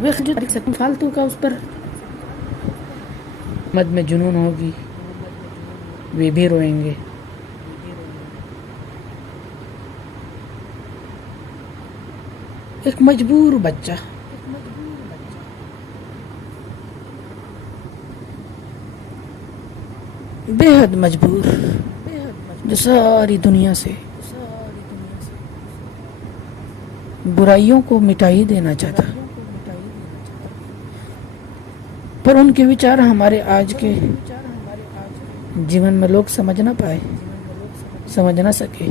वे जो तारीख सकूं फालतू का उस पर मद में जुनून होगी, वे भी रोएंगे। एक मजबूर बच्चा, बेहद मजबूर, जो सारी दुनिया से बुराइयों को मिटा ही देना चाहता, पर उनके विचार हमारे आज के जीवन में लोग समझ ना पाए, समझ ना सके।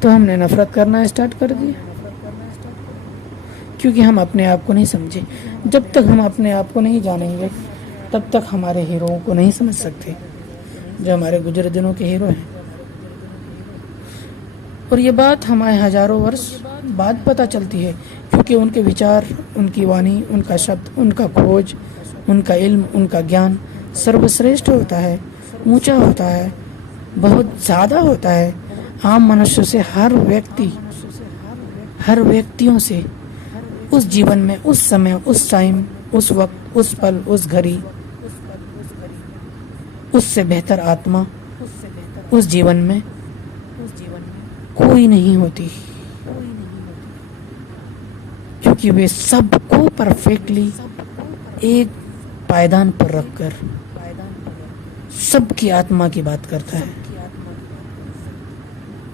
तो हमने नफरत करना स्टार्ट कर दिया, क्योंकि हम अपने आप को नहीं समझे। जब तक हम अपने आप को नहीं जानेंगे तब तक हमारे हीरोओं को नहीं समझ सकते, जो हमारे गुजरे दिनों के हीरो हैं। और ये बात हमारे हजारों वर्ष बाद पता चलती है, क्योंकि उनके विचार, उनकी वाणी, उनका शब्द, उनका खोज, उनका इल्म, उनका ज्ञान सर्वश्रेष्ठ होता है, ऊंचा होता है, बहुत ज़्यादा होता है। आम मनुष्य से, हर व्यक्तियों से उस जीवन में, उस समय, उस टाइम, उस वक्त, उस पल, उस घड़ी, उससे बेहतर आत्मा उस जीवन में कोई नहीं होती, क्योंकि वे सबको परफेक्टली एक पायदान पर रखकर सबकी आत्मा की बात करता है।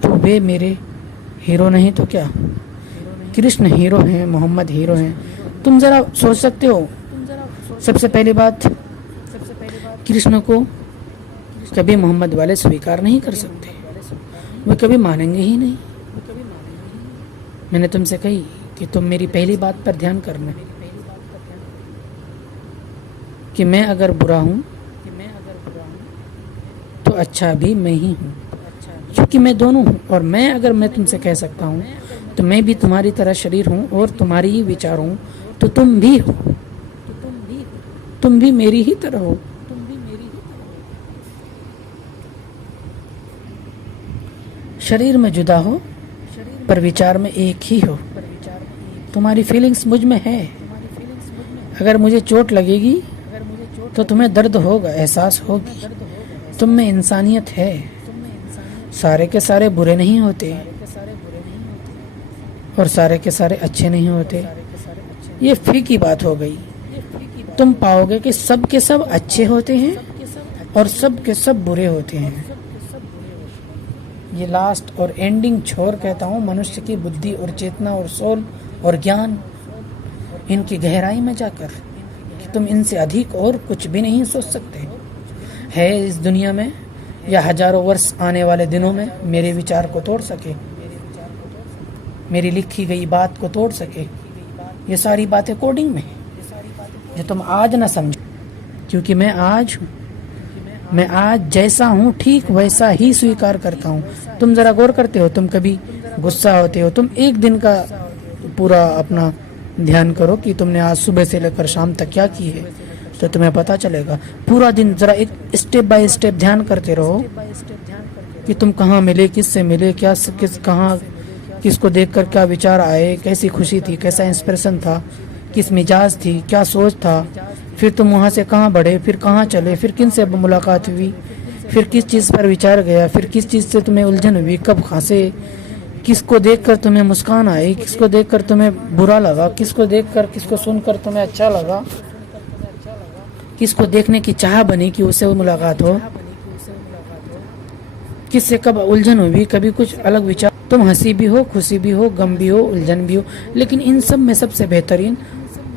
तो वे मेरे हीरो नहीं तो क्या, कृष्ण हीरो हैं, मोहम्मद हीरो हैं। तुम जरा सोच सकते हो, सबसे पहली बात, कृष्ण को कभी मोहम्मद वाले स्वीकार नहीं कर सकते, वे कभी मानेंगे ही नहीं। मैंने तुमसे कही कि तुम मेरी पहली बात पर ध्यान करना, कि मैं अगर बुरा हूं तो अच्छा भी मैं ही हूं, क्योंकि मैं दोनों हूं। और मैं तुमसे कह सकता हूं तो मैं भी तुम्हारी तरह शरीर हूं और तुम्हारी ही विचार हूं, तो तुम भी हो, तुम भी मेरी ही तरह हो। शरीर में जुदा हो पर विचार में एक ही हो। तुम्हारी फीलिंग्स मुझ में है। अगर मुझे चोट लगेगी तो तुम्हें दर्द होगा, एहसास होगी। तुम में इंसानियत है। सारे के सारे बुरे नहीं होते और सारे के सारे अच्छे नहीं होते। ये फीकी बात हो गई। तुम पाओगे कि सब के सब अच्छे होते हैं और सब के सब बुरे होते हैं। ये लास्ट और एंडिंग छोर कहता हूँ, मनुष्य की बुद्धि और चेतना और सोल और ज्ञान, इनकी गहराई में जाकर कि तुम इनसे अधिक और कुछ भी नहीं सोच सकते। है इस दुनिया में या हजारों वर्ष आने वाले दिनों में मेरे विचार को तोड़ सके, मेरी लिखी गई बात को तोड़ सके। ये सारी बातें कोडिंग में जो तुम आज ना समझो, क्योंकि मैं आज हूँ। मैं आज जैसा हूँ ठीक वैसा ही स्वीकार करता हूँ। तुम जरा गौर करते हो, तुम कभी गुस्सा होते हो, तुम एक दिन का पूरा अपना ध्यान करो कि तुमने आज सुबह से लेकर शाम तक क्या की है, तो तुम्हें पता चलेगा। पूरा दिन जरा एक स्टेप बाय स्टेप ध्यान करते रहो कि तुम कहाँ मिले, किससे मिले, क्या कहाँ किसको देखकर क्या विचार आए, कैसी खुशी थी, कैसा इंस्पिरेशन था, किस मिजाज थी, क्या सोच था। फिर तुम वहाँ से कहाँ बढ़े, फिर कहाँ चले, फिर किन से मुलाकात हुई, फिर किस चीज़ पर विचार गया, फिर किस चीज़ से तुम्हें उलझन हुई, कब हंसे, किसको देखकर तुम्हें मुस्कान आई, किसको देखकर तुम्हें बुरा लगा, किसको देखकर, किसको सुनकर तुम्हें अच्छा लगा, किसको देखने की चाह बनी कि उससे मुलाकात हो, किससे कब उलझन हुई, कभी कुछ अलग विचार। तुम हंसी भी हो, खुशी भी हो, गम भी हो, उलझन भी हो, लेकिन इन सब में सबसे बेहतरीन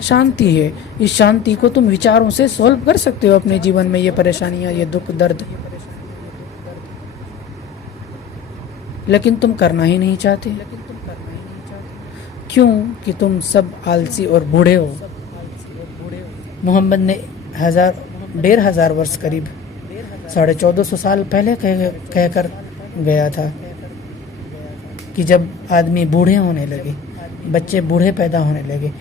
शांति है। इस शांति को तुम विचारों से सॉल्व कर सकते हो अपने जीवन में, ये परेशानियां, ये दुख दर्द, लेकिन तुम करना ही नहीं चाहते। क्यों? कि तुम सब आलसी और बूढ़े हो। मोहम्मद ने 1,500 वर्ष करीब 1450 साल पहले कहकर गया था कि जब आदमी बूढ़े होने लगे, बच्चे बूढ़े पैदा होने लगे,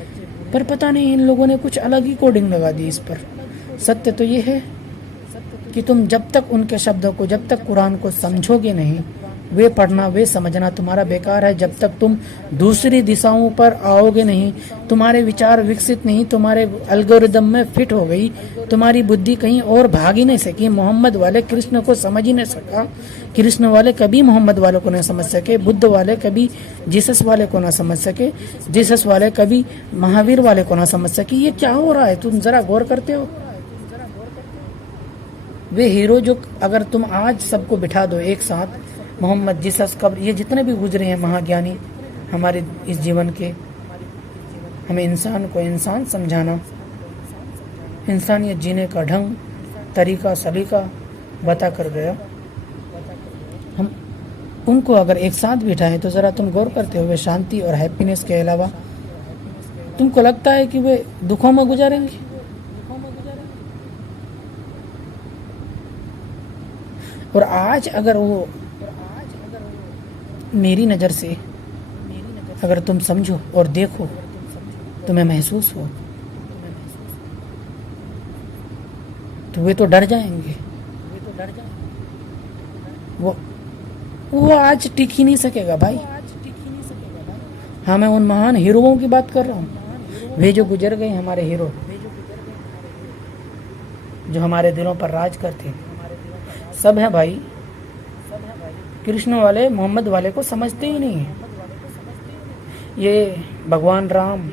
पर पता नहीं इन लोगों ने कुछ अलग ही कोडिंग लगा दी इस पर। सत्य तो ये है कि तुम जब तक उनके शब्दों को, जब तक कुरान को समझोगे नहीं, वे पढ़ना, वे समझना तुम्हारा बेकार है जब तक तुम दूसरी दिशाओं पर आओगे नहीं, तुम्हारे विचार विकसित नहीं, तुम्हारे एल्गोरिदम में फिट हो गई, तुम्हारी बुद्धि कहीं और भाग ही नहीं सकी। मोहम्मद वाले कृष्ण को समझ ही नहीं सका, कृष्ण वाले कभी मोहम्मद वाले को नहीं समझ सके, बुद्ध वाले कभी जीसस वाले को ना समझ सके, जीसस वाले कभी महावीर वाले को ना समझ सके। ये क्या हो रहा है? तुम जरा गौर करते हो? वे हीरो जो अगर तुम आज सबको बिठा दो एक साथ, मोहम्मद, जीसस, कब्र, ये जितने भी गुजरे हैं महाज्ञानी हमारे इस जीवन के, हमें इंसान को इंसान समझाना, इंसानियत जीने का ढंग, तरीका, सलीका बता कर गया। हम उनको अगर एक साथ बिठाएं तो ज़रा तुम गौर करते हो, वे शांति और हैप्पीनेस के अलावा तुमको लगता है कि वे दुखों में गुजारेंगे? और आज अगर वो मेरी नज़र से अगर तुम समझो और देखो, तुम्हें महसूस हो, तो वे तो डर जाएंगे। वो आज टिक ही नहीं सकेगा भाई। हाँ, मैं उन महान हीरोओं की बात कर रहा हूँ, वे जो गुजर गए, हमारे हीरो जो हमारे दिलों पर राज करते सब हैं भाई। कृष्ण वाले मोहम्मद वाले को समझते ही नहीं है। ये भगवान राम,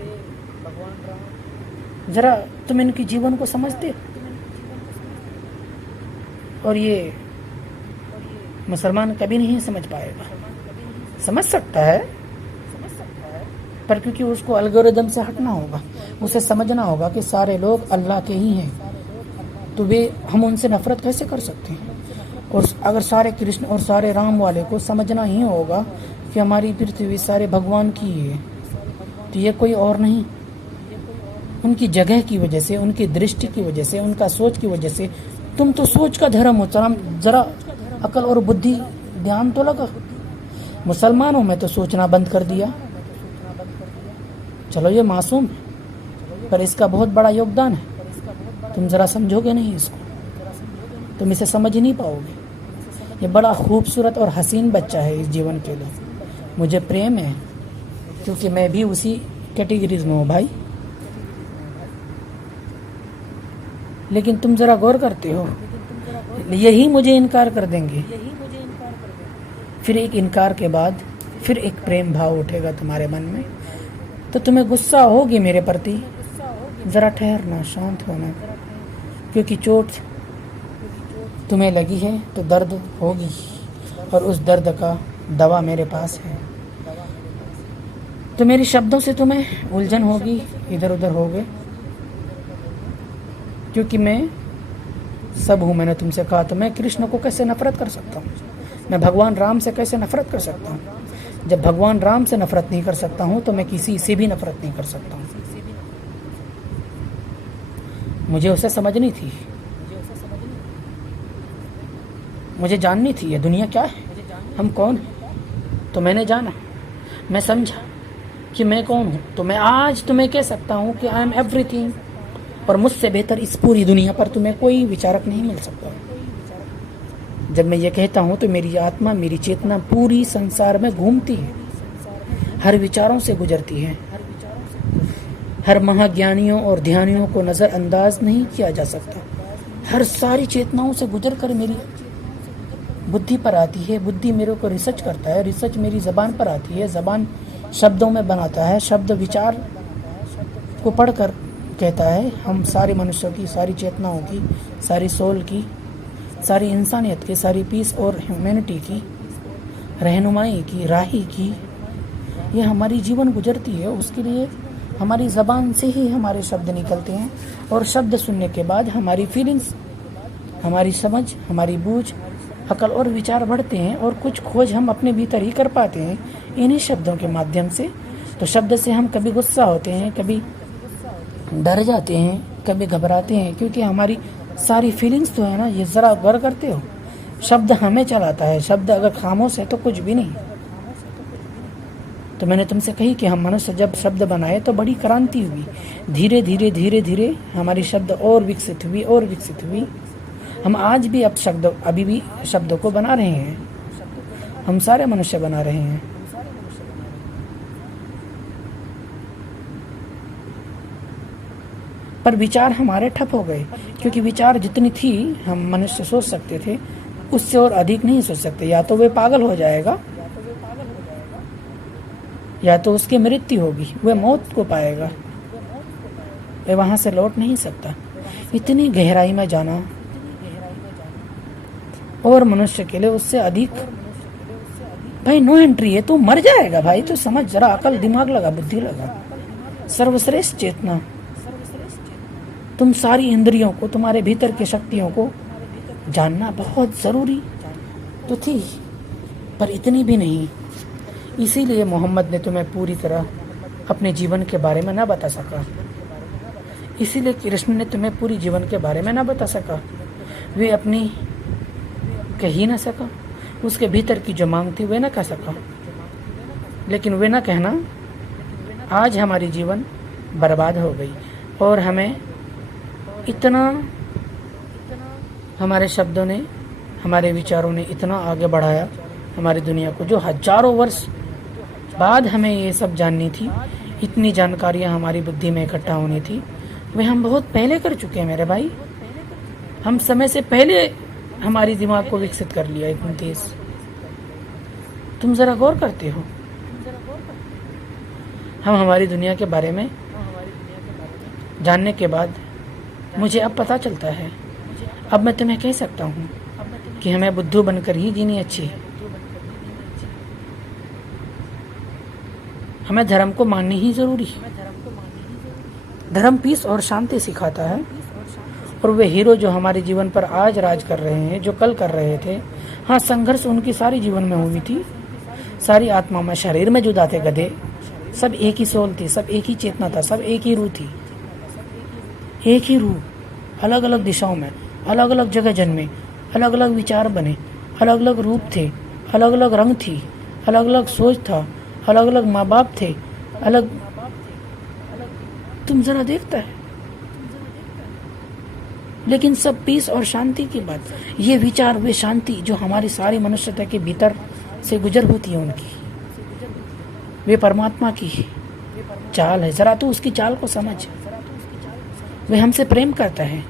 जरा तुम इनकी जीवन को समझते? और ये मुसलमान कभी नहीं समझ पाएगा। समझ सकता है पर क्योंकि उसको एल्गोरिदम से हटना होगा, उसे समझना होगा कि सारे लोग अल्लाह के ही हैं, तो वे हम उनसे नफरत कैसे कर सकते हैं? और अगर सारे कृष्ण और सारे राम वाले को समझना ही होगा कि हमारी पृथ्वी सारे भगवान की है, तो ये कोई और नहीं, उनकी जगह की वजह से, उनकी दृष्टि की वजह से, उनका सोच की वजह से। तुम तो सोच का धर्म हो, जरा अकल और बुद्धि ध्यान तो लगा। मुसलमानों में तो सोचना बंद कर दिया। चलो ये मासूम है, पर इसका बहुत बड़ा योगदान है। तुम जरा समझोगे नहीं इसको, तुम इसे समझ ही नहीं पाओगे। ये बड़ा खूबसूरत और हसीन बच्चा है इस जीवन के लिए। मुझे प्रेम है क्योंकि मैं भी उसी कैटेगरीज में हूँ भाई। लेकिन तुम जरा गौर करते हो, यही मुझे इनकार कर देंगे। फिर एक इनकार के बाद फिर एक प्रेम भाव उठेगा तुम्हारे मन में, तो तुम्हें गुस्सा होगी मेरे प्रति। जरा ठहरना, शांत होना, क्योंकि चोट तुम्हें लगी है तो दर्द होगी, और उस दर्द का दवा मेरे पास है। तो मेरी शब्दों से तुम्हें उलझन होगी, इधर उधर होगे, क्योंकि मैं सब हूँ। मैंने तुमसे कहा, तो मैं कृष्ण को कैसे नफरत कर सकता हूँ? मैं भगवान राम से कैसे नफरत कर सकता हूँ? जब भगवान राम से नफरत नहीं कर सकता हूँ तो मैं किसी से भी नफरत नहीं कर सकता हूँ। मुझे उसे समझनी थी, मुझे जाननी थी ये दुनिया क्या है, हम कौन हैं। तो मैंने जाना, मैं समझा कि मैं कौन हूँ। तो मैं आज तुम्हें कह सकता हूँ कि आई एम एवरीथिंग, और मुझसे बेहतर इस पूरी दुनिया पर तुम्हें कोई विचारक नहीं मिल सकता। जब मैं ये कहता हूँ तो मेरी आत्मा, मेरी चेतना पूरी संसार में घूमती है, हर विचारों से गुजरती है। हर महाज्ञानियों और ध्यानियों को नज़रअंदाज नहीं किया जा सकता। हर सारी चेतनाओं से गुजर कर मेरी बुद्धि पर आती है, बुद्धि मेरे को रिसर्च करता है, रिसर्च मेरी ज़बान पर आती है, ज़बान शब्दों में बनाता है, शब्द विचार को पढ़कर कहता है। हम सारे मनुष्यों की, सारी चेतनाओं की, सारी सोल की, सारी इंसानियत की, सारी पीस और ह्यूमैनिटी की, रहनुमाई की, राही की, ये हमारी जीवन गुजरती है। उसके लिए हमारी ज़बान से ही हमारे शब्द निकलते हैं, और शब्द सुनने के बाद हमारी फीलिंग्स, हमारी समझ, हमारी बूझ, अकल और विचार बढ़ते हैं, और कुछ खोज हम अपने भीतर ही कर पाते हैं इन्हीं शब्दों के माध्यम से। तो शब्द से हम कभी गुस्सा होते हैं, कभी डर जाते हैं, कभी घबराते हैं, क्योंकि हमारी सारी फीलिंग्स तो है ना। ये ज़रा गौर करते हो, शब्द हमें चलाता है। शब्द अगर खामोश है तो कुछ भी नहीं। तो मैंने तुमसे कही कि हम मनुष्य जब शब्द बनाए तो बड़ी क्रांति हुई। धीरे धीरे धीरे धीरे हमारी शब्द और विकसित हुई और विकसित हुई। हम आज भी अभी भी शब्दों को बना रहे हैं, हम सारे मनुष्य बना रहे हैं। पर विचार हमारे ठप हो गए, क्योंकि विचार जितनी थी हम मनुष्य सोच सकते थे, उससे और अधिक नहीं सोच सकते। या तो वे पागल हो जाएगा, या तो उसकी मृत्यु होगी, वह मौत को पाएगा, वह वहां से लौट नहीं सकता। इतनी गहराई में जाना और मनुष्य के लिए उससे अधिक, भाई नो एंट्री है, तू मर जाएगा भाई। तू समझ जरा, अकल दिमाग लगा, बुद्धि लगा। सर्वश्रेष्ठ चेतना, तुम सारी इंद्रियों को, तुम्हारे भीतर की शक्तियों को जानना बहुत जरूरी तो थी, पर इतनी भी नहीं। इसीलिए मोहम्मद ने तुम्हें पूरी तरह अपने जीवन के बारे में ना बता सका। इसीलिए कृष्ण ने तुम्हें पूरी जीवन के बारे में ना बता सका। वे अपनी कह ही ना सका, उसके भीतर की जो मांग थी वे ना कह सका। लेकिन वे ना कहना आज हमारी जीवन बर्बाद हो गई, और हमें इतना, हमारे शब्दों ने, हमारे विचारों ने इतना आगे बढ़ाया हमारी दुनिया को, जो हजारों वर्ष बाद हमें ये सब जाननी थी। इतनी जानकारियाँ हमारी बुद्धि में इकट्ठा होनी थी, वे हम बहुत पहले कर चुके हैं मेरे भाई। हम समय से पहले हमारी दिमाग को विकसित कर लिया इतनी तेज। तुम जरा गौर करते हो, हम हमारी दुनिया के बारे में जानने के बाद मुझे अब पता चलता है, अब मैं तुम्हें कह सकता हूँ कि हमें बुद्धू बनकर ही जीनी अच्छी है। हमें धर्म को माननी ही जरूरी है। धर्म पीस और शांति सिखाता है, और वे हीरो जो हमारे जीवन पर आज राज कर रहे हैं, जो कल कर रहे थे, हाँ संघर्ष उनकी सारी जीवन में हुई थी, सारी आत्मा में, शरीर में जुदा थे गधे, सब एक ही सोल थी, सब एक ही चेतना था, सब एक ही रूह थी, एक ही रूह, अलग अलग दिशाओं में, अलग अलग जगह जन्मे, अलग अलग विचार बने, अलग अलग रूप थे, अलग अलग रंग थी, अलग अलग सोच था, अलग अलग माँ बाप थे, अलग। तुम जरा देखता है, लेकिन सब पीस और शांति की बात। ये विचार, वे शांति जो हमारी सारी मनुष्यता के भीतर से गुजर होती है, उनकी, वे परमात्मा की चाल है। जरा तो उसकी चाल को समझ। वे हमसे प्रेम करता है,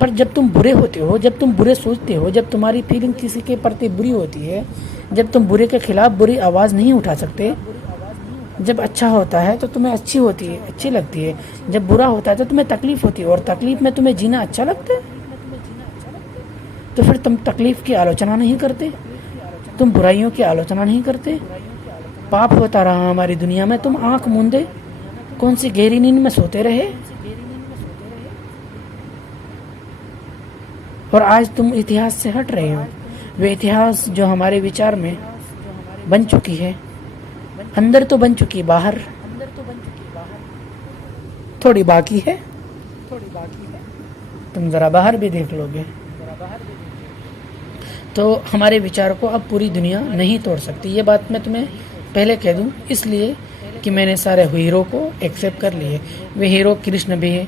पर जब तुम बुरे होते हो, जब तुम बुरे सोचते हो, जब तुम्हारी फीलिंग किसी के प्रति बुरी होती है, जब तुम बुरे के खिलाफ बुरी आवाज़ नहीं उठा सकते, जब अच्छा होता है तो तुम्हें अच्छी होती है, अच्छी लगती है, जब बुरा होता है तो तुम्हें तकलीफ होती है, और तकलीफ में तुम्हें जीना अच्छा लगता है, तो फिर तुम तकलीफ की आलोचना नहीं करते, तुम बुराइयों की आलोचना नहीं करते। पाप होता रहा हमारी दुनिया में, तुम आंख मूंदे कौन सी गहरी नींद में सोते रहे, और आज तुम इतिहास से हट रहे हो। वे इतिहास जो हमारे विचार में बन चुकी है, अंदर तो बन चुकी, बाहर थोड़ी बाकी है। तुम जरा बाहर भी देख लोगे तो हमारे विचार को अब पूरी दुनिया नहीं तोड़ सकती। ये बात मैं तुम्हें पहले कह दूं, इसलिए कि मैंने सारे हीरो को एक्सेप्ट कर लिए। वे हीरो कृष्ण भी है,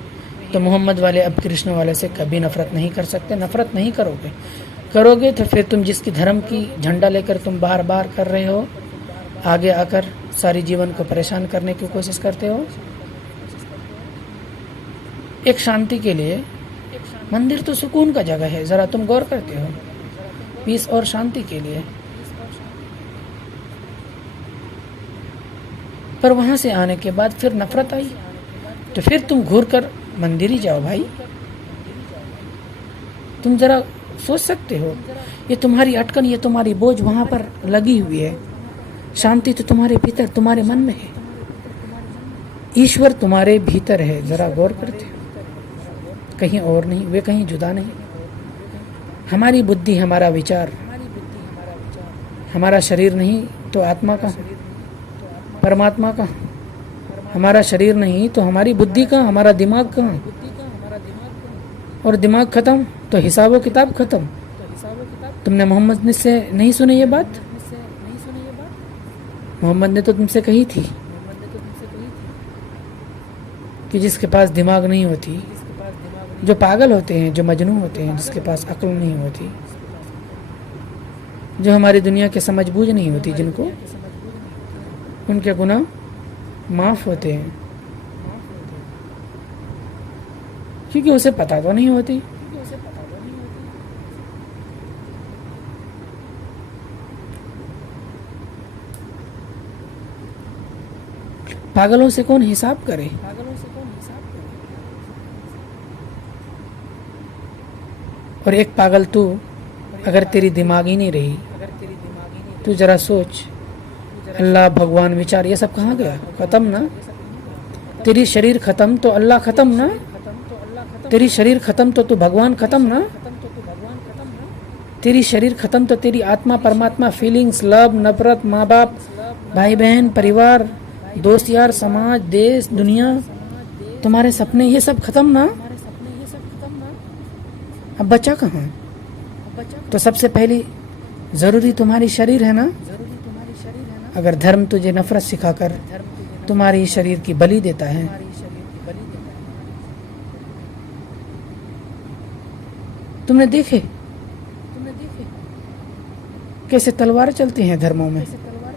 तो मोहम्मद वाले अब कृष्ण वाले से कभी नफरत नहीं कर सकते। नफरत नहीं करोगे तो फिर तुम जिसकी धर्म की झंडा लेकर तुम बार बार कर रहे हो, आगे आकर सारी जीवन को परेशान करने की कोशिश करते हो। एक शांति के लिए मंदिर तो सुकून का जगह है, जरा तुम गौर करते हो, पीस और शांति के लिए। पर वहां से आने के बाद फिर नफरत आई, तो फिर तुम घूर कर मंदिर ही जाओ भाई। तुम जरा सोच सकते हो, ये तुम्हारी अटकन, ये तुम्हारी बोझ वहां पर लगी हुई है। शांति तो तुम्हारे भीतर, तुम्हारे मन में है। ईश्वर तुम्हारे भीतर है, जरा गौर करते हो, कहीं और नहीं, वे कहीं जुदा नहीं। हमारी बुद्धि, हमारा विचार, हमारा शरीर नहीं तो आत्मा का, परमात्मा का। हमारा शरीर नहीं तो हमारी बुद्धि का, हमारा दिमाग का, और दिमाग खत्म तो हिसाब किताब खत्म। तुमने मोहम्मद से नहीं सुनी ये बात? मोहम्मद ने तो तुमसे कही थी कि जिसके पास दिमाग नहीं होती, जो पागल होते हैं, जो मजनू होते हैं, जिसके पास अक्ल नहीं होती, जो हमारी दुनिया के समझ बूझ नहीं होती, जिनको उनके गुनाह माफ होते हैं, क्योंकि उसे पता तो नहीं होती। पागलों से कौन हिसाब करे? और एक पागल तू, अगर तेरी दिमाग ही नहीं रही, तू जरा सोच, अल्लाह भगवान विचार ये सब कहाँ गया? खत्म ना? तेरी शरीर खत्म तो अल्लाह खत्म ना? तेरी शरीर खत्म तो तू भगवान खत्म ना? तेरी शरीर खत्म तो तेरी आत्मा, परमात्मा, फीलिंग्स, लव, नफरत, माँ बाप, भाई बहन, परिवार, दोस्त यार, समाज, देश, दुनिया, तुम्हारे सपने, ये सब खत्म ना? अब बचा कहाँ? तो सबसे पहली जरूरी तुम्हारी शरीर है ना? अगर धर्म तुझे नफरत सिखाकर तुम्हारी शरीर की बलि देता है, तुमने देखे कैसे तलवार चलती हैं धर्मों में?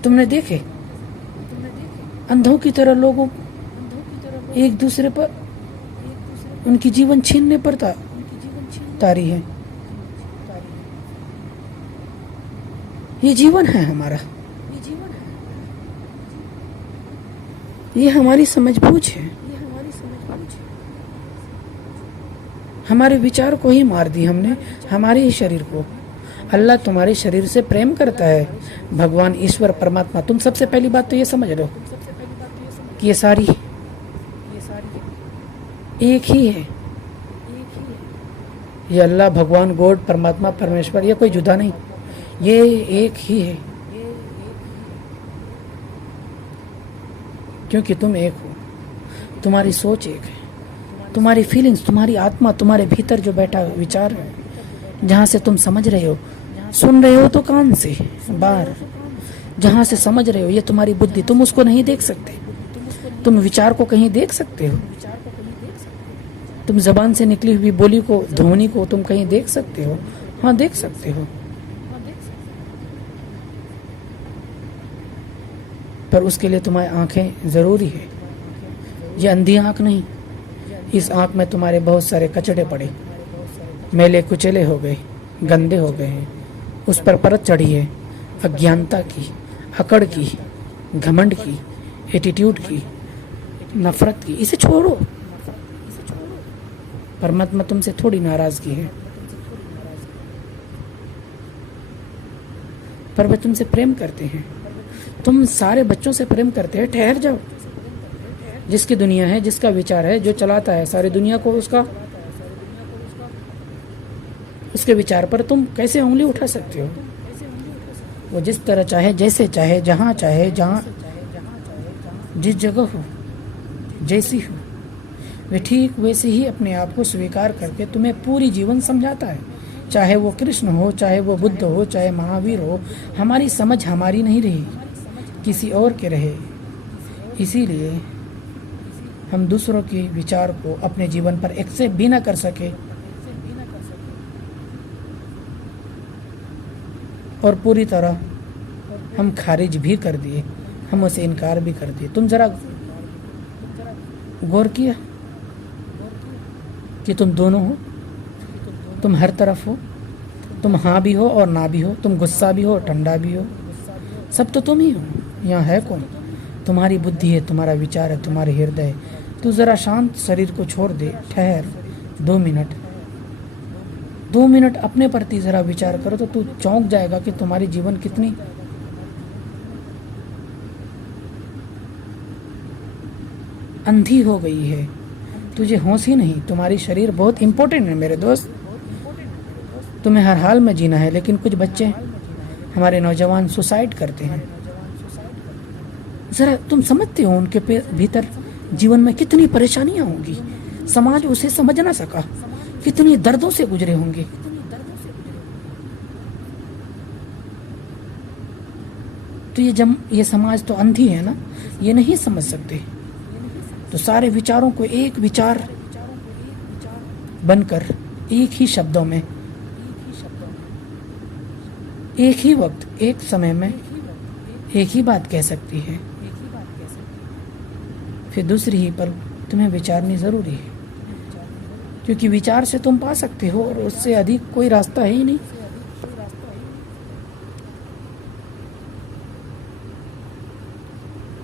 तुमने देखे अंधों की तरह लोगों एक दूसरे पर उनकी जीवन छीनने पर तारी है। ये जीवन है हमारा, ये हमारी समझबूझ है। हमारे विचार को ही मार दी हमने, हमारे ही शरीर को। अल्लाह तुम्हारे शरीर से प्रेम करता है, भगवान, ईश्वर, परमात्मा। तुम सबसे पहली बात तो ये समझ लो कि ये सारी एक ही है। ये अल्लाह, भगवान, गॉड, परमात्मा, परमेश्वर, ये कोई जुदा नहीं, ये एक ही है। क्योंकि तुम एक हो, तुम्हारी सोच एक है, तुम्हारी फीलिंग्स, तुम्हारी आत्मा, तुम्हारे भीतर जो बैठा विचार है, जहाँ से तुम समझ रहे हो, सुन रहे हो तो कान से बाहर, जहाँ से समझ रहे हो, ये तुम्हारी बुद्धि। तुम उसको नहीं देख सकते, तुम विचार को कहीं देख सकते हो? तुम जबान से निकली हुई बोली को, ध्वनि को तुम कहीं देख सकते हो? हाँ, देख सकते हो, पर उसके लिए तुम्हारी आंखें जरूरी है। ये अंधी आंख नहीं, इस आंख में तुम्हारे बहुत सारे कचड़े पड़े, मैले कुचले हो गए, गंदे हो गए हैं, उस पर परत चढ़ी है अज्ञानता की, अकड़ की, घमंड की, एटीट्यूड की, नफरत की। इसे छोड़ो। परमात्मा तुमसे थोड़ी नाराजगी है, पर वे तुमसे प्रेम करते हैं। तुम सारे बच्चों से प्रेम करते हैं। ठहर जाओ। जिसकी दुनिया है, जिसका विचार है, जो चलाता है सारी दुनिया को, उसके विचार पर तुम कैसे उंगली उठा सकते हो? वो जिस तरह चाहे, जैसे चाहे, जहाँ चाहे, जिस जगह हो, जैसी हो, वे ठीक वैसे ही अपने आप को स्वीकार करके तुम्हें पूरी जीवन समझाता है। चाहे वो कृष्ण हो, चाहे वो बुद्ध हो, चाहे महावीर हो। हमारी समझ हमारी नहीं रही, किसी और के रहे। इसीलिए हम दूसरों के विचार को अपने जीवन पर एक्सेप्ट भी ना कर सके और पूरी तरह हम खारिज भी कर दिए, हम उसे इनकार भी कर दिए। तुम जरा गौर किया कि तुम दोनों हो, तुम हर तरफ हो, तुम हाँ भी हो और ना भी हो, तुम गुस्सा भी हो, ठंडा भी हो, सब तो तुम ही हो। यहाँ है कौन? तुम्हारी बुद्धि है, तुम्हारा विचार है, तुम्हारे हृदय। तू जरा शांत शरीर को छोड़ दे, ठहर 2 मिनट, 2 मिनट अपने प्रति जरा विचार करो तो तू चौंक जाएगा कि तुम्हारी जीवन कितनी अंधी हो गई है। तुझे होश ही नहीं। तुम्हारी शरीर बहुत इंपॉर्टेंट है मेरे दोस्त, तुम्हें हर हाल में जीना है। लेकिन कुछ बच्चे, हमारे नौजवान सुसाइड करते हैं। जरा तुम समझते हो उनके भीतर जीवन में कितनी परेशानियां होंगी, समाज उसे समझ ना सका, कितनी दर्दों से गुजरे होंगे। तो ये समाज तो अंधी है ना, ये नहीं समझ सकते। तो सारे विचारों को एक विचार बनकर एक ही शब्दों में एक ही वक्त, एक समय में एक ही बात कह सकती है, फिर दूसरी ही पल तुम्हें विचारनी ज़रूरी है, क्योंकि विचार से तुम पा सकते हो और उससे अधिक कोई रास्ता है ही नहीं।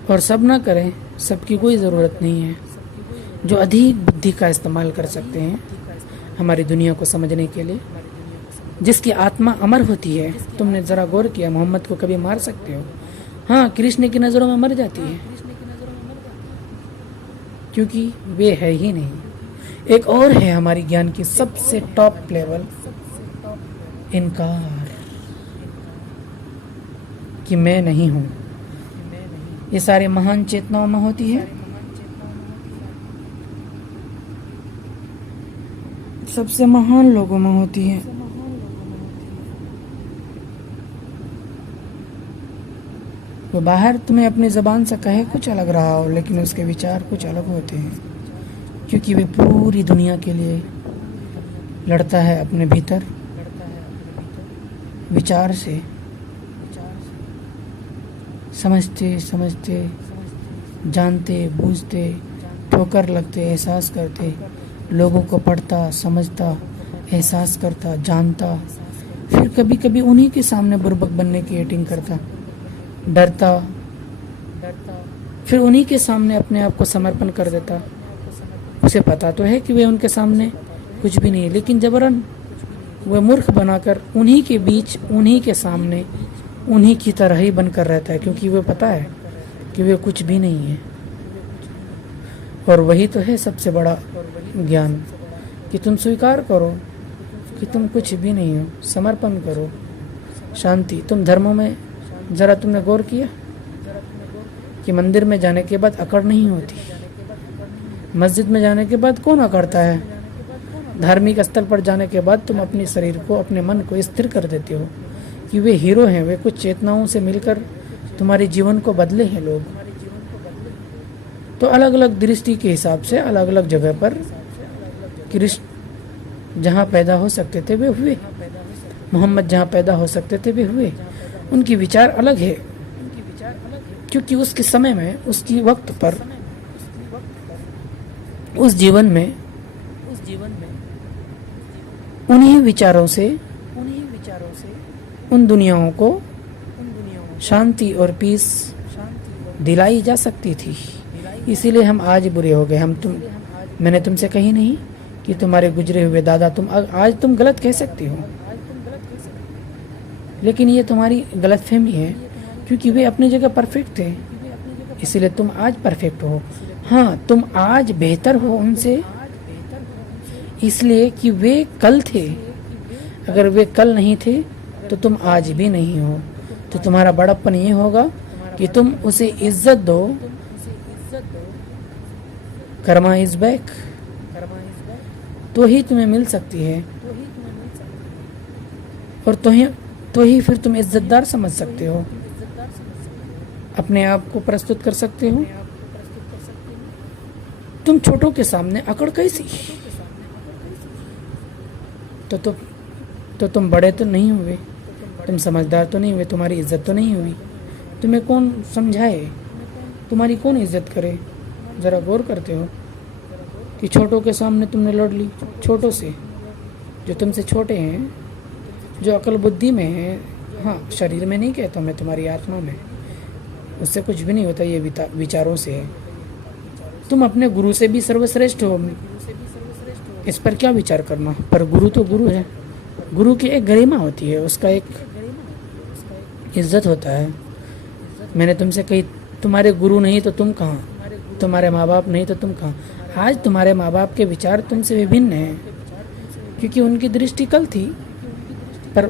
और सब ना करें, सबकी कोई ज़रूरत नहीं है। जो अधिक बुद्धि का इस्तेमाल कर सकते हैं हमारी दुनिया को समझने के लिए, जिसकी आत्मा अमर होती है। तुमने ज़रा गौर किया, मोहम्मद को कभी मार सकते हो? हाँ, कृष्ण की नज़रों में मर जाती है, क्योंकि वे है ही नहीं। एक और है हमारी ज्ञान की सबसे टॉप लेवल, इनकार कि मैं नहीं हूँ। ये सारे महान चेतनाओं में होती है, सबसे महान लोगों में होती है। वो बाहर तुम्हें अपनी ज़बान से कहे कुछ अलग रहा हो, लेकिन उसके विचार कुछ अलग होते हैं, क्योंकि वे पूरी दुनिया के लिए लड़ता है अपने भीतर विचार से। समझते समझते, जानते बूझते, ठोकर लगते, एहसास करते, लोगों को पढ़ता, समझता, एहसास करता, जानता, फिर कभी कभी उन्हीं के सामने बुर्बक बनने की एक्टिंग करता, डरता, फिर उन्हीं के सामने अपने आप को समर्पण कर देता। उसे पता तो है कि वे उनके सामने कुछ भी नहीं है, लेकिन जबरन वह मूर्ख बनाकर उन्हीं के बीच, उन्हीं के सामने उन्हीं की तरह ही बनकर रहता है, क्योंकि वह पता है कि वे कुछ भी नहीं है। और वही तो है सबसे बड़ा ज्ञान, कि तुम स्वीकार करो कि तुम कुछ भी नहीं हो, समर्पण करो, शांति। तुम धर्मों में ज़रा तुमने गौर किया कि मंदिर में जाने के बाद अकड़ नहीं होती, मस्जिद में जाने के बाद कौन अकड़ता है? धार्मिक स्थल पर जाने के बाद तुम अपने शरीर को, अपने मन को स्थिर कर देते हो कि वे हीरो हैं, वे कुछ चेतनाओं से मिलकर तुम्हारे जीवन को बदले हैं लोग। तो अलग अलग दृष्टि के हिसाब से अलग अलग जगह पर कृष्ण जहाँ पैदा हो सकते थे वे हुए, मोहम्मद जहाँ पैदा हो सकते थे वे हुए। उनकी विचार अलग है, क्योंकि उसके समय में, उसकी वक्त पर, उस जीवन में उन्हीं विचारों से उन दुनियाओं को शांति और पीस दिलाई जा सकती थी। इसीलिए हम आज बुरे हो गए। मैंने तुमसे कही नहीं कि तुम्हारे गुजरे हुए दादा, आज तुम गलत कह सकती हो, लेकिन ये तुम्हारी गलतफहमी है, क्योंकि वे अपनी जगह परफेक्ट थे, इसीलिए तुम आज परफेक्ट हो। हाँ, तुम आज बेहतर हो उनसे, इसलिए कि वे कल थे। अगर वे कल नहीं थे तो तुम आज भी नहीं हो। तो तुम्हारा बड़प्पन ये होगा कि तुम उसे इज्जत दो। कर्मा इज बैक, तो ही तुम्हें मिल सकती है, और तो ही फिर तुम इज्जतदार समझ सकते हो, अपने आप को प्रस्तुत कर सकते हो। तुम छोटों के सामने अकड़ कैसी? तो तुम बड़े तो नहीं हुए, तुम समझदार तो नहीं हुए, तुम्हारी इज्जत तो नहीं हुई। तुम्हें कौन समझाए, तुम्हारी कौन इज्जत करे? ज़रा गौर करते हो कि छोटों के सामने तुमने लड़ ली, छोटों से, जो तुमसे छोटे हैं, जो अकल बुद्धि में है। हाँ, शरीर में नहीं कहता मैं, तुम्हारी आत्मा में, उससे कुछ भी नहीं होता, ये विचारों से है। तुम अपने गुरु से भी सर्वश्रेष्ठ हो, इस पर क्या विचार करना? पर गुरु तो गुरु है, गुरु की एक गरिमा होती है, उसका एक इज्जत होता है। मैंने तुमसे कही, तुम्हारे गुरु नहीं तो तुम कहाँ, तुम्हारे माँ बाप नहीं तो तुम कहाँ। आज तुम्हारे माँ बाप के विचार तुमसे विभिन्न हैं, क्योंकि उनकी दृष्टि कल थी, पर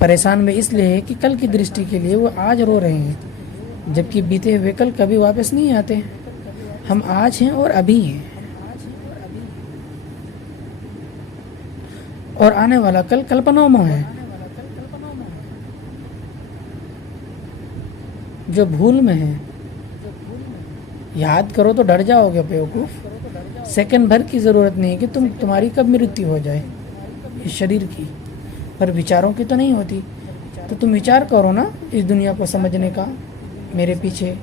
परेशान वे इसलिए है कि कल की दृष्टि के लिए वो आज रो रहे हैं, जबकि बीते हुए कल कभी वापस नहीं आते। हम आज हैं और अभी हैं, और आने वाला कल कल्पनाओं में है। जो भूल में है, याद करो तो डर जाओगे बेवकूफ। सेकंड भर की जरूरत नहीं है कि तुम्हारी कब मृत्यु हो जाए इस शरीर की, पर विचारों की तो नहीं होती। तो तुम विचार करो ना इस दुनिया को समझने का। मेरे पीछे,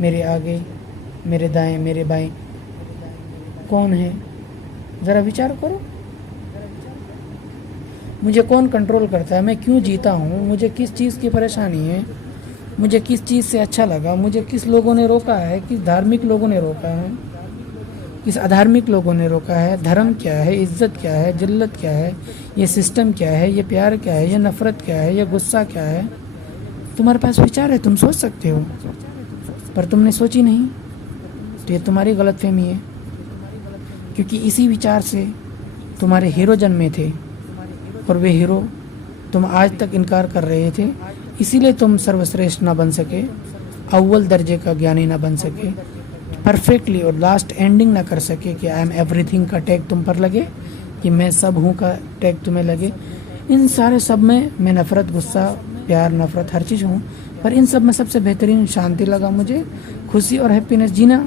मेरे आगे, मेरे दाएं, मेरे बाएं कौन है, ज़रा विचार करो। मुझे कौन कंट्रोल करता है, मैं क्यों जीता हूँ, मुझे किस चीज़ की परेशानी है, मुझे किस चीज़ से अच्छा लगा, मुझे किस लोगों ने रोका है, किस धार्मिक लोगों ने रोका है, किस अधार्मिक लोगों ने रोका है, धर्म क्या है, इज्जत क्या है, जिल्लत क्या है, ये सिस्टम क्या है, ये प्यार क्या है, ये नफ़रत क्या है, ये गुस्सा क्या है। तुम्हारे पास विचार है, तुम सोच सकते हो, पर तुमने सोची नहीं, तो ये तुम्हारी गलतफहमी है। क्योंकि इसी विचार से तुम्हारे हीरो जन्मे थे और वे हीरो तुम आज तक इनकार कर रहे थे, इसीलिए तुम सर्वश्रेष्ठ ना बन सके, अव्वल दर्जे का ज्ञानी ना बन सके, परफेक्टली और लास्ट एंडिंग ना कर सके कि आई एम एवरीथिंग का टैग तुम पर लगे, कि मैं सब हूँ का टैग तुम्हें लगे। इन सारे सब में मैं नफ़रत, गुस्सा, प्यार, नफ़रत हर चीज़ हूँ, पर इन सब में सबसे बेहतरीन शांति लगा मुझे, खुशी और हैप्पीनेस, जीना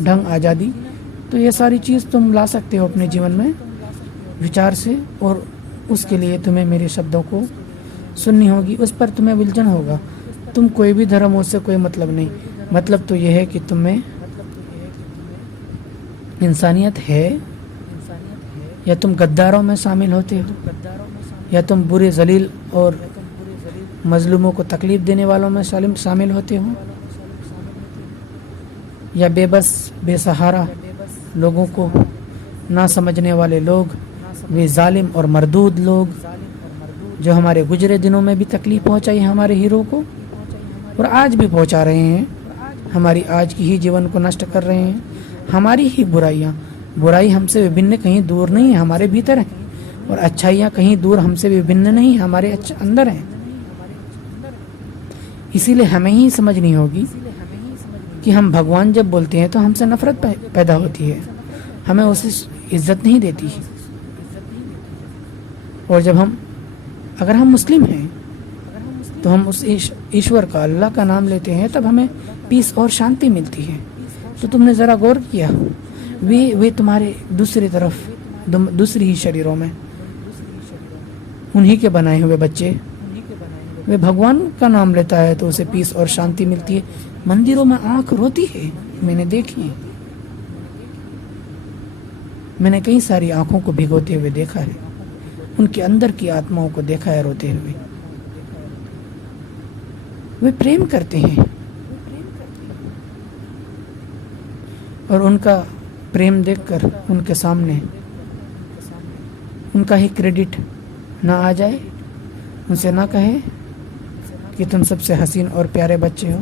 ढंग, आज़ादी। तो ये सारी चीज़ तुम ला सकते हो अपने जीवन में विचार से, और उसके लिए तुम्हें मेरे शब्दों को सुननी होगी, उस पर तुम्हें विलजन होगा। तुम कोई भी धर्म हो, उससे कोई मतलब नहीं, मतलब तो यह है कि तुम्हें इंसानियत है, या तुम गद्दारों में शामिल होते हो, या तुम बुरे जलील और मजलूमों को तकलीफ देने वालों में शामिल होते हो, या बेबस बेसहारा लोगों को ना समझने वाले लोग, वे जालिम और मरदूद लोग जो हमारे गुजरे दिनों में भी तकलीफ पहुंचाई हमारे हीरो को, और आज भी पहुंचा रहे हैं, हमारी आज की ही जीवन को नष्ट कर रहे हैं। हमारी ही बुराई हमसे विभिन्न कहीं दूर नहीं है, हमारे भीतर है, और अच्छाइयाँ कहीं दूर हमसे विभिन्न नहीं, हमारे अंदर हैं। इसीलिए हमें ही समझनी होगी कि हम भगवान जब बोलते हैं तो हमसे नफरत पैदा होती है, हमें उसे इज्जत नहीं देती। और जब अगर हम मुस्लिम हैं तो हम उस ईश्वर का, अल्लाह का नाम लेते हैं, तब हमें पीस और शांति मिलती है। तो तुमने ज़रा गौर किया, वे तुम्हारे दूसरी तरफ, दूसरी ही शरीरों में, उन्हीं के बनाए हुए बच्चे, वे भगवान का नाम लेता है तो उसे पीस और शांति मिलती है। मंदिरों में आंख रोती है, मैंने देखी है, मैंने कई सारी आंखों को भिगोते हुए देखा है, उनके अंदर की आत्माओं को देखा है रोते हुए। वे प्रेम करते हैं, और उनका प्रेम देखकर उनके सामने उनका ही क्रेडिट ना आ जाए, उनसे ना कहे कि तुम सबसे हसीन और प्यारे बच्चे हो।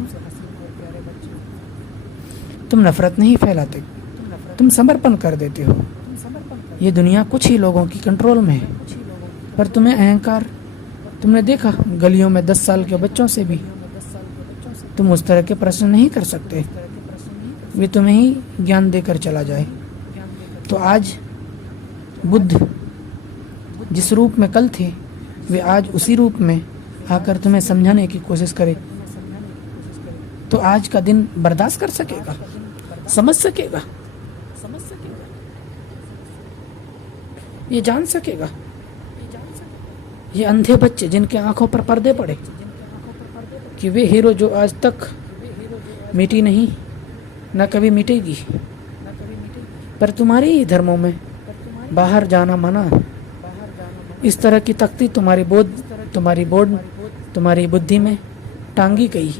तुम नफरत नहीं फैलाते, तुम समर्पण कर देते हो। ये दुनिया कुछ ही लोगों की कंट्रोल में है, पर तुम्हें अहंकार, तुमने देखा गलियों में 10 साल के बच्चों से भी तुम उस तरह के प्रश्न नहीं कर सकते, वे तुम्हें ही ज्ञान देकर चला जाए। तो आज बुद्ध जिस रूप में कल थे, वे आज उसी रूप में आकर तुम्हें समझाने की कोशिश करे, तो आज का दिन बर्दाश्त कर सकेगा, समझ सकेगा, ये जान सकेगा। ये अंधे बच्चे जिनके आंखों पर पर्दे पड़े कि वे हीरो जो आज तक मिटी नहीं, न कभी मिटेगी, पर तुम्हारे ही धर्मों में बाहर जाना मना, इस तरह की तख्ती तुम्हारी बुद्धि में टांगी गई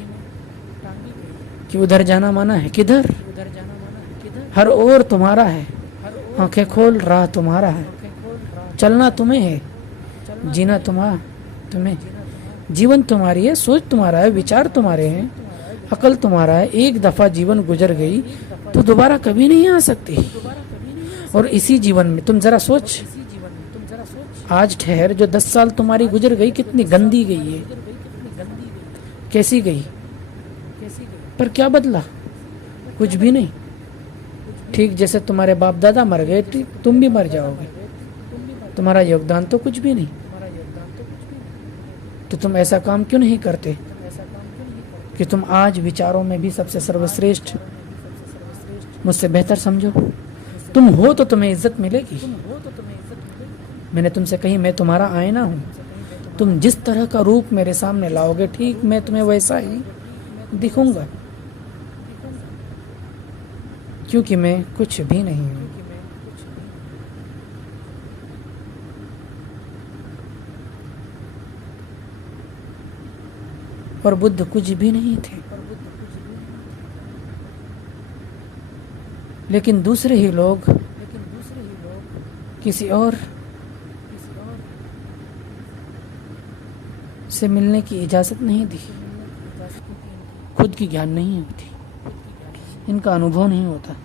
कि उधर जाना मना है। किधर? हर ओर तुम्हारा है, आंखें खोल, राह तुम्हारा है, चलना तुम्हें है, जीना तुम्हें, जीवन तुम्हारी है, सोच तुम्हारा है, विचार तुम्हारे हैं, अकल तुम्हारा है। एक दफा जीवन गुजर गई तो दोबारा कभी नहीं आ सकती। और इसी जीवन में तुम जरा सोच, आज ठहर, जो 10 साल तुम्हारी गुजर गई कितनी गंदी गई है, कैसी गई, पर क्या बदला? कुछ भी नहीं। ठीक जैसे तुम्हारे बाप दादा मर गए, तुम भी मर जाओगे, तुम्हारा योगदान तो कुछ भी नहीं। तो तुम ऐसा काम क्यों नहीं करते कि तुम आज विचारों में भी सबसे सर्वश्रेष्ठ, मुझसे बेहतर समझो। तुम हो तो तुम्हें इज्जत मिलेगी। मैंने तुमसे कही मैं तुम्हारा आईना हूँ, तुम जिस तरह का रूप मेरे सामने लाओगे, ठीक मैं तुम्हें वैसा ही दिखूंगा, क्योंकि मैं कुछ भी नहीं हूँ। और बुद्ध कुछ भी नहीं थे, लेकिन दूसरे ही लोग किसी और से मिलने की इजाज़त नहीं दी। खुद की ज्ञान नहीं होती, इनका अनुभव नहीं होता,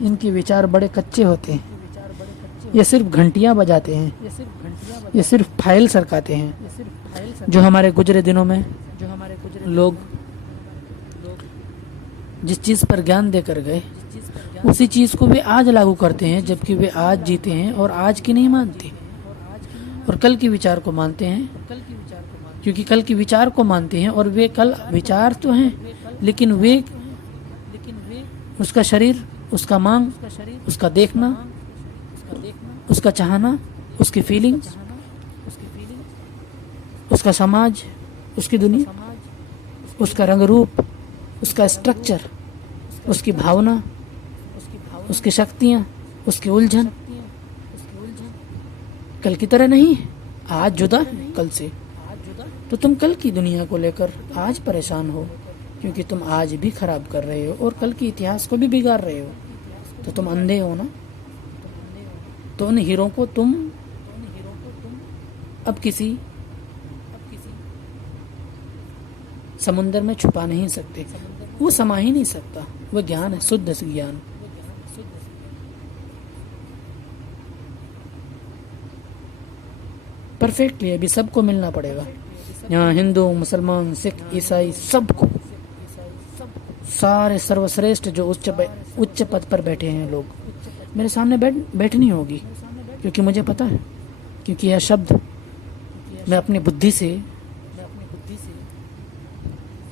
इनके विचार बड़े कच्चे होते हैं। ये सिर्फ घंटियां बजाते हैं, ये सिर्फ फाइल सरकाते हैं। जो हमारे गुजरे दिनों में लोग जिस चीज़ पर ज्ञान देकर गए, उसी चीज़ को वे आज लागू करते हैं, जबकि वे आज जीते हैं और आज की नहीं मानते, और कल के विचार को मानते हैं, क्योंकि कल के विचार को मानते हैं। और वे कल विचार तो हैं, लेकिन वे उसका शरीर, उसका मांग, उसका देखना, उसका चाहना, उसकी फीलिंग्स, उसका समाज, उसकी दुनिया, उसका रंग रूप, उसका स्ट्रक्चर, उसकी भावना, उसकी शक्तियाँ, उसकी उलझन कल की तरह नहीं है। आज जुदा है कल से। तो तुम कल की दुनिया को लेकर आज परेशान हो, क्योंकि तुम आज भी खराब कर रहे हो और कल के इतिहास को भी बिगाड़ रहे हो। तो तुम अंधे हो ना। तो उन हीरों को तुम अब किसी समुंदर में छुपा नहीं सकते, वो समा ही नहीं सकता। वो ज्ञान है, शुद्ध ज्ञान। परफेक्टली अभी सबको मिलना पड़ेगा। यहाँ हिंदू, मुसलमान, सिख, ईसाई, सबको, सारे सर्वश्रेष्ठ जो उच्च पद पर बैठे हैं लोग, मेरे सामने बैठनी होगी, क्योंकि मुझे पता है, क्योंकि यह शब्द मैं अपनी बुद्धि से,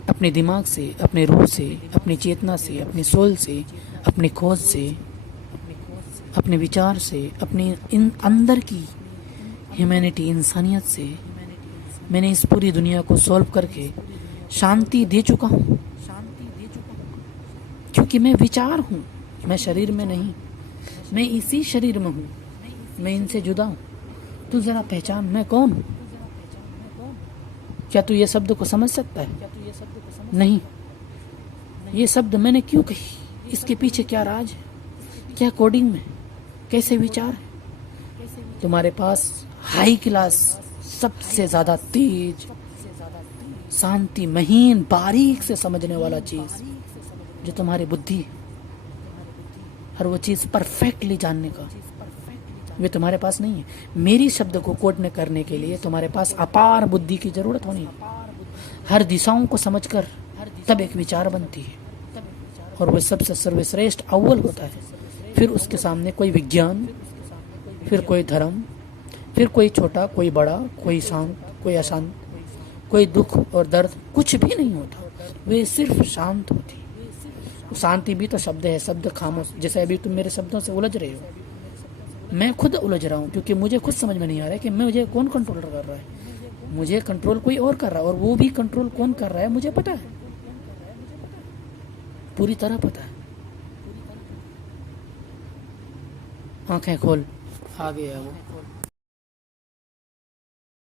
अपने दिमाग से, अपने रूह से, अपनी चेतना से, अपनी सोल से, अपनी खोज से, अपने विचार से, अपने इन अंदर की ह्यूमैनिटी, इंसानियत से मैंने इस पूरी दुनिया को सॉल्व करके शांति दे चुका हूँ। क्योंकि मैं विचार हूँ, मैं शरीर में नहीं, मैं इसी शरीर में हूँ, मैं इनसे जुदा हूँ। तू जरा पहचान मैं कौन हूँ। क्या तू ये शब्द को समझ सकता है? नहीं। ये शब्द मैंने क्यों कही, इसके पीछे क्या राज है, क्या कोडिंग में, कैसे विचार है। तुम्हारे पास हाई क्लास, सबसे ज्यादा तेज, शांति, महीन, बारीक से समझने वाला चीज जो तुम्हारी बुद्धि है, हर वो चीज परफेक्टली जानने का, वे तुम्हारे पास नहीं है। मेरी शब्द को कोड करने के लिए तुम्हारे पास अपार बुद्धि की जरूरत होनी है। हर दिशाओं को समझकर तब एक विचार बनती है, और वह सबसे सर्वश्रेष्ठ अव्वल होता है। फिर उसके सामने कोई विज्ञान, फिर कोई धर्म, फिर कोई छोटा, कोई बड़ा, कोई शांत, कोई अशांत, कोई दुख और दर्द, कुछ भी नहीं होता। वे सिर्फ शांत होती। शांति भी तो शब्द है, शब्द खामोश। जैसे अभी तुम मेरे शब्दों से उलझ रहे हो, मैं खुद उलझ रहा हूँ, क्योंकि मुझे खुद समझ में नहीं आ रहा है कि मुझे कौन कंट्रोल कर रहा है। मुझे कंट्रोल कोई और कर रहा है, और वो भी कंट्रोल कौन कर रहा है मुझे पता है, पूरी तरह पता है। आंखें खोल, आ गया वो।